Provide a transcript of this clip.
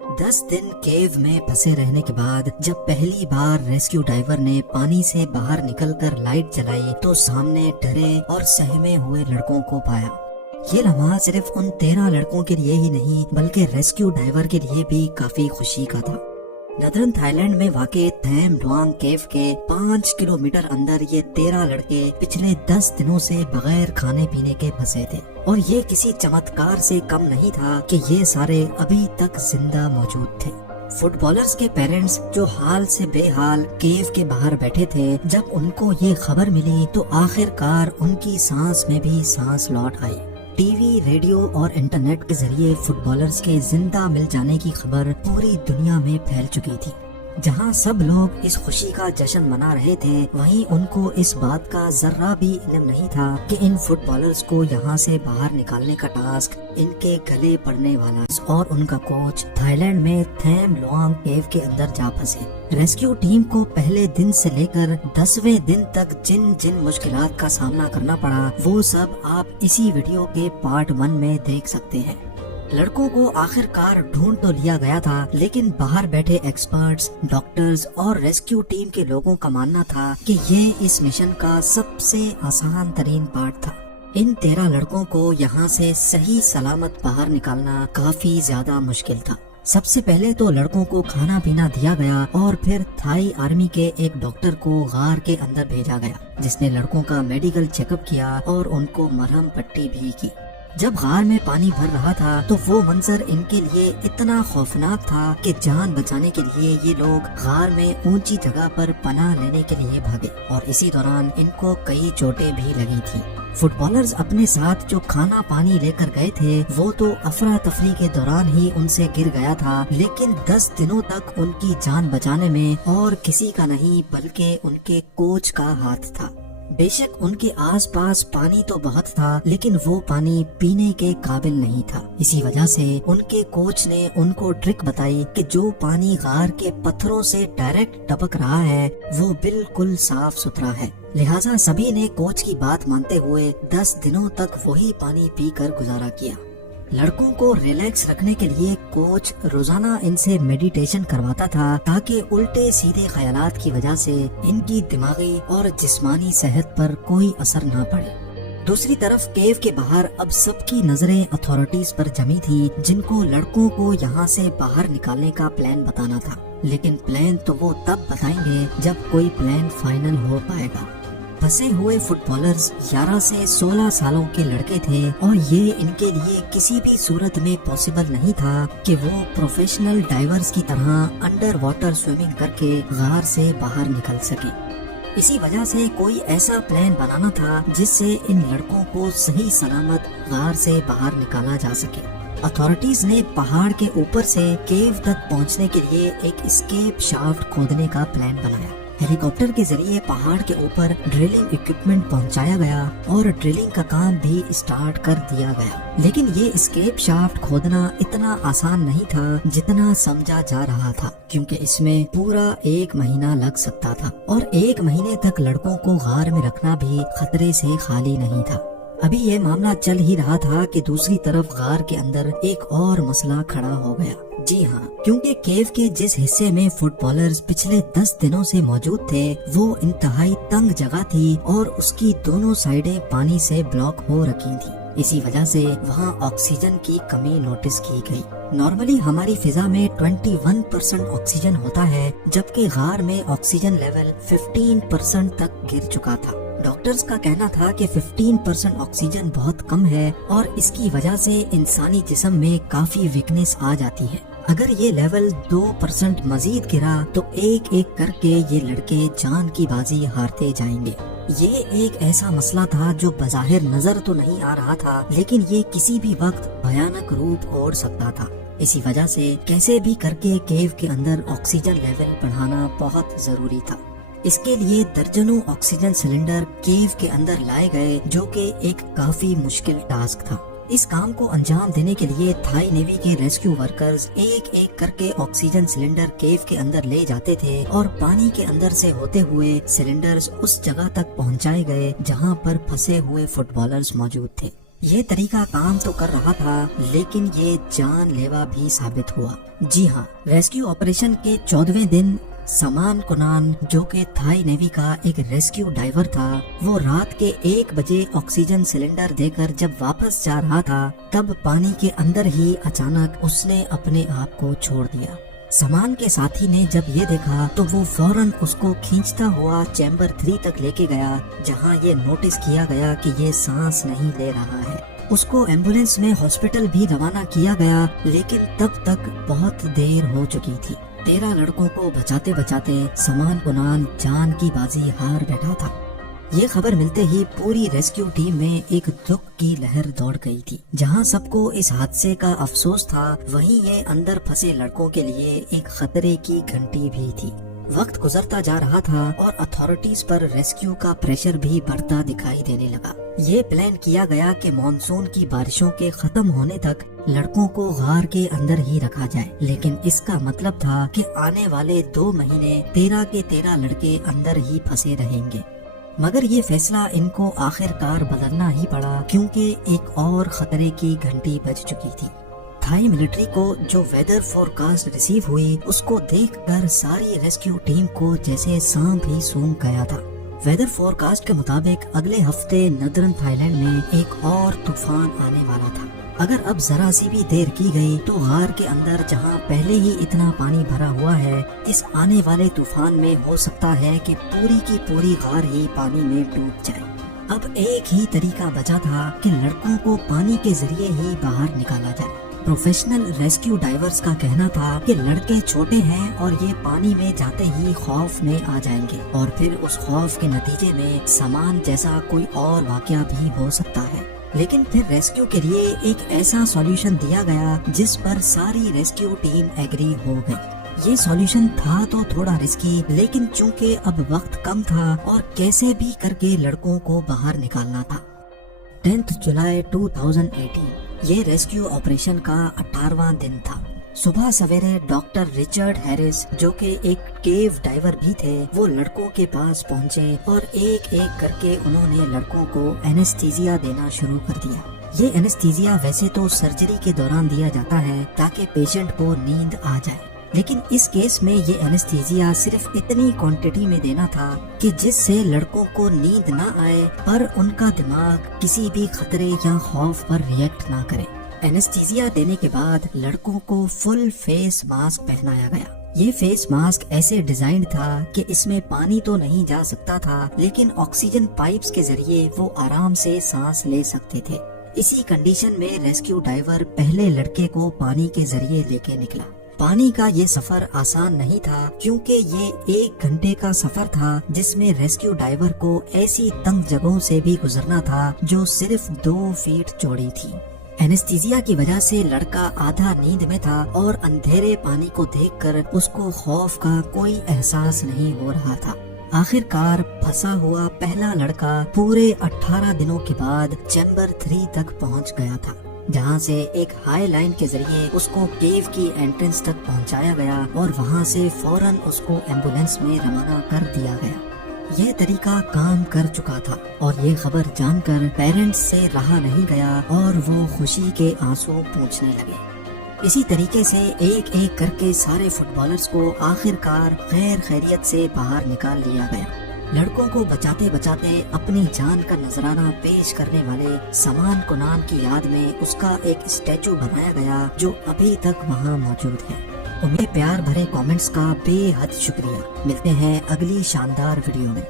10 दिन केव में फंसे रहने के बाद जब पहली बार रेस्क्यू डाइवर ने पानी से बाहर निकलकर लाइट जलाई तो सामने डरे और सहमे हुए लड़कों को पाया। ये लम्हा सिर्फ उन 13 लड़कों के लिए ही नहीं बल्कि रेस्क्यू डाइवर के लिए भी काफी खुशी का था। नदरन थाईलैंड में वाक़े थैम लुआंग केव के 5 किलोमीटर अंदर ये 13 लड़के पिछले 10 दिनों से बगैर खाने पीने के फंसे थे और ये किसी चमत्कार से कम नहीं था कि ये सारे अभी तक जिंदा मौजूद थे। फुटबॉलर्स के पेरेंट्स जो हाल से बेहाल केव के बाहर बैठे थे, जब उनको ये खबर मिली तो आखिरकार उनकी सांस में भी सांस लौट आई। टीवी, रेडियो और इंटरनेट के जरिए फुटबॉलर्स के जिंदा मिल जाने की खबर पूरी दुनिया में फैल चुकी थी। जहां सब लोग इस खुशी का जश्न मना रहे थे, वहीं उनको इस बात का जर्रा भी इल्म नहीं था कि इन फुटबॉलर्स को यहां से बाहर निकालने का टास्क इनके गले पड़ने वाला और उनका कोच थाईलैंड में थैम लुआंग केव के अंदर जा फंसे। रेस्क्यू टीम को पहले दिन से लेकर 10वें दिन तक जिन जिन मुश्किलात का सामना करना पड़ा वो सब आप इसी वीडियो के पार्ट 1 में देख सकते हैं। लड़कों को आखिरकार ढूंढ तो लिया गया था, लेकिन बाहर बैठे एक्सपर्ट्स, डॉक्टर्स और रेस्क्यू टीम के लोगों का मानना था कि ये इस मिशन का सबसे आसान तरीन पार्ट था। इन 13 लड़कों को यहाँ से सही सलामत बाहर निकालना काफी ज्यादा मुश्किल था। सबसे पहले तो लड़कों को खाना पीना दिया गया और फिर थाई आर्मी के एक डॉक्टर को गार के अंदर भेजा गया, जिसने लड़कों का मेडिकल चेकअप किया और उनको मरहम पट्टी भी की। जब गार में पानी भर रहा था तो वो मंजर इनके लिए इतना खौफनाक था कि जान बचाने के लिए ये लोग गार में ऊंची जगह पर पनाह लेने के लिए भागे और इसी दौरान इनको कई चोटें भी लगी थी। फुटबॉलर्स अपने साथ जो खाना पानी लेकर गए थे वो तो अफरा तफरी के दौरान ही उनसे गिर गया था, लेकिन 10 दिनों तक उनकी जान बचाने में और किसी का नहीं बल्कि उनके कोच का हाथ था। बेशक उनके आसपास पानी तो बहुत था, लेकिन वो पानी पीने के काबिल नहीं था। इसी वजह से उनके कोच ने उनको ट्रिक बताई कि जो पानी गार के पत्थरों से डायरेक्ट टपक रहा है वो बिल्कुल साफ सुथरा है। लिहाजा सभी ने कोच की बात मानते हुए 10 दिनों तक वही पानी पीकर गुजारा किया। लड़कों को रिलैक्स रखने के लिए कोच रोजाना इनसे मेडिटेशन करवाता था ताकि उल्टे सीधे ख्यालात की वजह से इनकी दिमागी और जिस्मानी सेहत पर कोई असर न पड़े। दूसरी तरफ केव के बाहर अब सबकी नजरें अथॉरिटीज पर जमी थी, जिनको लड़कों को यहाँ से बाहर निकालने का प्लान बताना था। लेकिन प्लान तो वो तब बताएंगे जब कोई प्लान फाइनल हो पाएगा। फंसे हुए फुटबॉलर्स 11 से 16 सालों के लड़के थे और ये इनके लिए किसी भी सूरत में पॉसिबल नहीं था कि वो प्रोफेशनल डाइवर्स की तरह अंडर वाटर स्विमिंग करके गार से बाहर निकल सके। इसी वजह से कोई ऐसा प्लान बनाना था जिससे इन लड़कों को सही सलामत गार से बाहर निकाला जा सके। अथॉरिटीज ने पहाड़ के ऊपर से केव तक पहुंचने के लिए एक एस्केप शाफ्ट खोदने का प्लान बनाया। हेलीकॉप्टर के जरिए पहाड़ के ऊपर ड्रिलिंग इक्विपमेंट पहुंचाया गया और ड्रिलिंग का काम भी स्टार्ट कर दिया गया। लेकिन ये एस्केप शाफ्ट खोदना इतना आसान नहीं था जितना समझा जा रहा था, क्योंकि इसमें पूरा 1 महीना लग सकता था और 1 महीने तक लड़कों को गार में रखना भी खतरे से खाली नहीं था। अभी ये मामला चल ही रहा था कि दूसरी तरफ गार के अंदर एक और मसला खड़ा हो गया। जी हाँ, क्योंकि केव के जिस हिस्से में फुटबॉलर्स पिछले 10 दिनों से मौजूद थे वो इंतहाई तंग जगह थी और उसकी दोनों साइडें पानी से ब्लॉक हो रखी थी। इसी वजह से वहाँ ऑक्सीजन की कमी नोटिस की गई। नॉर्मली हमारी फिजा में 21% ऑक्सीजन होता है, जबकि गार में ऑक्सीजन लेवल 15% तक गिर चुका था। डॉक्टर्स का कहना था कि 15% ऑक्सीजन बहुत कम है और इसकी वजह से इंसानी जिस्म में काफी वीकनेस आ जाती है। अगर ये लेवल 2% मजीद गिरा तो एक एक करके ये लड़के जान की बाजी हारते जाएंगे। ये एक ऐसा मसला था जो बज़ाहिर नजर तो नहीं आ रहा था, लेकिन ये किसी भी वक्त भयानक रूप ओढ़ सकता था। इसी वजह से कैसे भी करके केव के अंदर ऑक्सीजन लेवल बढ़ाना बहुत जरूरी था। इसके लिए दर्जनों ऑक्सीजन सिलेंडर केव के अंदर लाए गए, जो कि एक काफी मुश्किल टास्क था। इस काम को अंजाम देने के लिए थाई नेवी के रेस्क्यू वर्कर्स एक एक करके ऑक्सीजन सिलेंडर केव के अंदर ले जाते थे और पानी के अंदर से होते हुए सिलेंडर्स उस जगह तक पहुंचाए गए जहां पर फंसे हुए फुटबॉलर्स मौजूद थे। یہ طریقہ کام تو کر رہا تھا لیکن یہ جان لیوا بھی ثابت ہوا۔ جی ہاں، ریسکیو آپریشن کے 14ویں دن سامان کنان، جو کہ تھائی نیوی کا ایک ریسکیو ڈائیور تھا، وہ رات کے 1 بجے آکسیجن سلنڈر دے کر جب واپس جا رہا تھا تب پانی کے اندر ہی اچانک اس نے اپنے آپ کو چھوڑ دیا۔ سامان کے ساتھی نے جب یہ دیکھا تو وہ فوراً اس کو کھینچتا ہوا چیمبر 3 تک لے کے گیا، جہاں یہ نوٹس کیا گیا کہ یہ سانس نہیں لے رہا ہے۔ اس کو ایمبولینس میں ہاسپٹل بھی روانہ کیا گیا، لیکن تب تک بہت دیر ہو چکی تھی۔ 13 لڑکوں کو بچاتے بچاتے سامان کنان جان کی بازی ہار بیٹھا تھا۔ یہ خبر ملتے ہی پوری ریسکیو ٹیم میں ایک دکھ کی لہر دوڑ گئی تھی۔ جہاں سب کو اس حادثے کا افسوس تھا، وہیں یہ اندر پھنسے لڑکوں کے لیے ایک خطرے کی گھنٹی بھی تھی۔ وقت گزرتا جا رہا تھا اور اتھارٹیز پر ریسکیو کا پریشر بھی بڑھتا دکھائی دینے لگا۔ یہ پلان کیا گیا کہ مانسون کی بارشوں کے ختم ہونے تک لڑکوں کو غار کے اندر ہی رکھا جائے، لیکن اس کا مطلب تھا کہ آنے والے 2 مہینے 13 کے 13 لڑکے اندر ہی پھنسے رہیں گے۔ مگر یہ فیصلہ ان کو آخر کار بدلنا ہی پڑا، کیونکہ ایک اور خطرے کی گھنٹی بج چکی تھی۔ تھائی ملٹری کو جو ویدر فور کاسٹ ریسیو ہوئی، اس کو دیکھ کر ساری ریسکیو ٹیم کو جیسے سانپ ہی سونگ گیا تھا۔ ویدر فور کاسٹ کے مطابق اگلے ہفتے ندرن تھائی لینڈ میں ایک اور طوفان آنے والا تھا۔ اگر اب ذرا سی بھی دیر کی گئی تو غار کے اندر جہاں پہلے ہی اتنا پانی بھرا ہوا ہے، اس آنے والے طوفان میں ہو سکتا ہے کہ پوری کی پوری غار ہی پانی میں ڈوب جائے۔ اب ایک ہی طریقہ بچا تھا کہ لڑکوں کو پانی کے ذریعے ہی باہر نکالا جائے۔ پروفیشنل ریسکیو ڈائیورز کا کہنا تھا کہ لڑکے چھوٹے ہیں اور یہ پانی میں جاتے ہی خوف میں آ جائیں گے، اور پھر اس خوف کے نتیجے میں سامان جیسا کوئی اور واقعہ بھی ہو سکتا ہے۔ لیکن پھر ریسکیو کے لیے ایک ایسا سولوشن دیا گیا جس پر ساری ریسکیو ٹیم ایگری ہو گئی۔ یہ سولوشن تھا تو تھوڑا رسکی، لیکن چونکہ اب وقت کم تھا اور کیسے بھی کر کے لڑکوں کو باہر نکالنا تھا۔ 10 جولائی 2018 یہ ریسکیو آپریشن کا 18واں دن تھا۔ صبح سویرے ڈاکٹر ریچرڈ ہیرس، جو کہ ایک کیو ڈائیور بھی تھے، وہ لڑکوں کے پاس پہنچے اور ایک ایک کر کے انہوں نے لڑکوں کو اینستھیزیا دینا شروع کر دیا۔ یہ اینستھیزیا ویسے تو سرجری کے دوران دیا جاتا ہے تاکہ پیشنٹ کو نیند آ جائے، لیکن اس کیس میں یہ اینستھیزیا صرف اتنی کوانٹٹی میں دینا تھا کہ جس سے لڑکوں کو نیند نہ آئے پر ان کا دماغ کسی بھی خطرے یا خوف پر ریئیکٹ نہ کرے۔ اینستھیزیا دینے کے بعد لڑکوں کو فل فیس ماسک پہنایا گیا۔ یہ فیس ماسک ایسے ڈیزائن تھا کہ اس میں پانی تو نہیں جا سکتا تھا، لیکن آکسیجن پائپس کے ذریعے وہ آرام سے سانس لے سکتے تھے۔ اسی کنڈیشن میں ریسکیو ڈائیور پہلے لڑکے کو پانی کے ذریعے لے کے نکلا۔ پانی کا یہ سفر آسان نہیں تھا، کیونکہ یہ 1 گھنٹے کا سفر تھا جس میں ریسکیو ڈائیور کو ایسی تنگ جگہوں سے بھی گزرنا تھا جو صرف 2 فیٹ چوڑی تھی۔ اینستھیزیا کی وجہ سے لڑکا آدھا نیند میں تھا اور اندھیرے پانی کو دیکھ کر اس کو خوف کا کوئی احساس نہیں ہو رہا تھا۔ آخر کار پھنسا ہوا پہلا لڑکا پورے 18 دنوں کے بعد چیمبر 3 تک پہنچ گیا تھا، جہاں سے ایک ہائی لائن کے ذریعے اس کو کیو کی انٹرنس تک پہنچایا گیا اور وہاں سے فوراً اس کو ایمبولینس میں روانہ کر دیا گیا۔ یہ طریقہ کام کر چکا تھا اور یہ خبر جان کر پیرنٹس سے رہا نہیں گیا اور وہ خوشی کے آنسو پوچھنے لگے۔ اسی طریقے سے ایک ایک کر کے سارے فٹ بالرز کو آخر کار خیریت سے باہر نکال لیا گیا۔ لڑکوں کو بچاتے بچاتے اپنی جان کا نذرانہ پیش کرنے والے سامان کنان کی یاد میں اس کا ایک اسٹیچو بنایا گیا جو ابھی تک وہاں موجود ہے۔ امید پیار بھرے کامنٹس کا بے حد شکریہ۔ ملتے ہیں اگلی شاندار ویڈیو میں۔